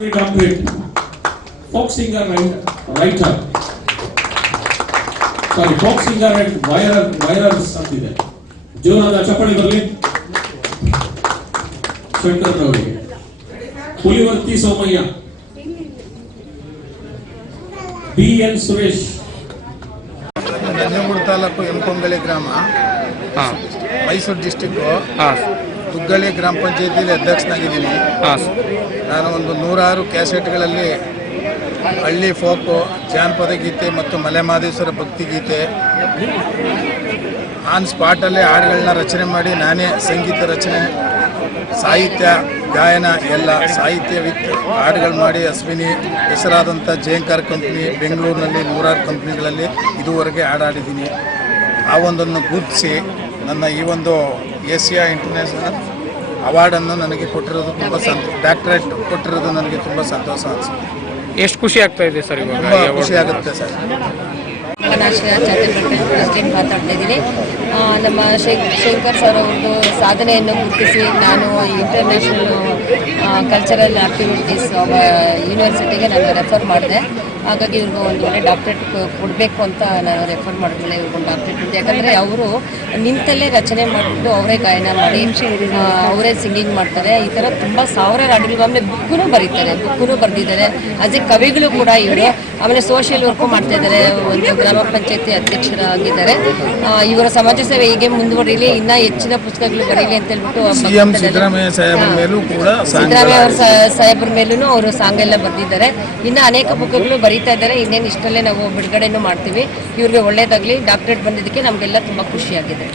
Doctorate, folk singer and writer. Sorry, folk singer and writers ಅಂತಿದೆ. ಜೋರಾದ ಚಪ್ಪಾಳೆ ಬರಲಿ. ಶಂಕರ್ ಅವರಿಗೆ. ಹುಲಿವರ್ತಿ ಸೋಮಯ್ಯ. BN ಸುರೇಶ್. ನಂಜನಗೂಡು ತಾಲೂಕು ಎಂಕೊಂಗಳಿ ಗ್ರಾಮ, ಮೈಸೂರು ಡಿಸ್ಟಿಕ್ಕು. ತುಗ್ಗಳಿ ಗ್ರಾಮ ಪಂಚಾಯತಿಯಲ್ಲಿ ಅಧ್ಯಕ್ಷನಾಗಿದ್ದೀನಿ. ನಾನು ಒಂದು 106 ಕ್ಯಾಸೆಟ್ಗಳಲ್ಲಿ ಹಳ್ಳಿ ಫೋಕು, ಜಾನಪದ ಗೀತೆ ಮತ್ತು ಮಲೆಮಹದೇಶ್ವರ ಭಕ್ತಿಗೀತೆ ಆನ್ ಸ್ಪಾಟಲ್ಲೇ ಹಾಡುಗಳನ್ನ ರಚನೆ ಮಾಡಿ ನಾನೇ ಸಂಗೀತ ರಚನೆ, ಸಾಹಿತ್ಯ, ಗಾಯನ ಎಲ್ಲ ಸಾಹಿತ್ಯ ವಿತ್ ಹಾಡುಗಳು ಮಾಡಿ ಅಶ್ವಿನಿ ಹೆಸರಾದಂಥ ಜಯಂಕರ್ ಕಂಪ್ನಿ ಬೆಂಗಳೂರಿನಲ್ಲಿ 106 ಕಂಪ್ನಿಗಳಲ್ಲಿ ಇದುವರೆಗೆ ಹಾಡಾಡಿದ್ದೀನಿ. ಆ ಒಂದನ್ನು ಗುರುತಿಸಿ ನನ್ನ ಈ ಒಂದು ಏಷ್ಯಾ ಇಂಟರ್ನ್ಯಾಷನಲ್ ಅವಾರ್ಡನ್ನು ನನಗೆ ಕೊಟ್ಟಿರೋದು ತುಂಬ ಡಾಕ್ಟರೇಟ್ ಕೊಟ್ಟಿರೋದು ನನಗೆ ತುಂಬ ಸಂತೋಷ ಅನಿಸುತ್ತೆ. ಎಷ್ಟು ಖುಷಿ ಆಗ್ತಾ ಇದೆ ಸರ್? ತುಂಬ ಖುಷಿ ಆಗುತ್ತೆ ಸರ್. ಪ್ರೆಸಿಡೆಂಟ್ ಮಾತಾಡ್ತಾ ಇದ್ದೀನಿ. ನಮ್ಮ ಶಂಕರ್ ಸರ್ ಅವ್ರದ್ದು ಸಾಧನೆಯನ್ನು ಗುರುತಿಸಿ ನಾನು ಇಂಟರ್ನ್ಯಾಷನಲ್ ಕಲ್ಚರಲ್ ಆಕ್ಟಿವಿಟೀಸ್ ಯೂನಿವರ್ಸಿಟಿಗೆ ನಾನು ರೆಫರ್ ಮಾಡಿದೆ. ಹಾಗಾಗಿ ಇವ್ರಿಗೂ ಒಂದು ಒಳ್ಳೆ ಡಾಕ್ಟ್ರೇಟ್ ಕೊಡಬೇಕು ಅಂತ ನಾನು ರೆಫರ್ ಮಾಡಿದ್ಮೇಲೆ ಇವ್ರಿಗೊಂದು ಡಾಕ್ಟ್ರೇಟ್ ಕೊಡ್ತೀನಿ. ಯಾಕಂದರೆ ಅವರು ನಿಂತಲ್ಲೇ ರಚನೆ ಮಾಡಿಬಿಟ್ಟು ಅವರೇ ಗಾಯನ ಮಾಡಿ ಅವರೇ ಸಿಂಗಿಂಗ್ ಮಾಡ್ತಾರೆ. ಈ ಥರ ತುಂಬ ಸಾವಿರಾರು ಹಾಡುಗಳು, ಆಮೇಲೆ ಬುಕ್ಕೂ ಬರೆದಿದ್ದಾರೆ. ಅದೇ ಕವಿಗಳು ಕೂಡ ಇವರು. ಆಮೇಲೆ ಸೋಷಿಯಲ್ ವರ್ಕು ಮಾಡ್ತಾ ಇದ್ದಾರೆ. ಒಂದು ಗ್ರಾಮ ಪಂಚಾಯತಿ ಅಧ್ಯಕ್ಷರಾಗಿದ್ದಾರೆ. ಇವರ ಸಮಾಜ ಸೇವೆ ಹೀಗೆ ಮುಂದುವರಿಲಿ, ಇನ್ನೂ ಹೆಚ್ಚಿನ ಪುಸ್ತಕಗಳು ಬರೀಲಿ ಅಂತ ಹೇಳ್ಬಿಟ್ಟು ಸಿದ್ದರಾಮಯ್ಯ ಅವ್ರ ಸಾಹೇಬ್ರ ಮೇಲೂ ಅವರು ಸಾಂಗ್ ಎಲ್ಲ ಬರೆದಿದ್ದಾರೆ. ಇನ್ನು ಅನೇಕ ಬುಕ್ಗಳು ಬರೀತಾ ಇದ್ದಾರೆ. ಇನ್ನೇನು ಇಷ್ಟಲ್ಲೇ ನಾವು ಬಿಡುಗಡೆನೂ ಮಾಡ್ತೀವಿ. ಇವ್ರಿಗೆ ಒಳ್ಳೇದಾಗಲಿ. ಡಾಕ್ಟರೇಟ್ ಬಂದಿದ್ದಕ್ಕೆ ನಮಗೆಲ್ಲ ತುಂಬ ಖುಷಿಯಾಗಿದೆ.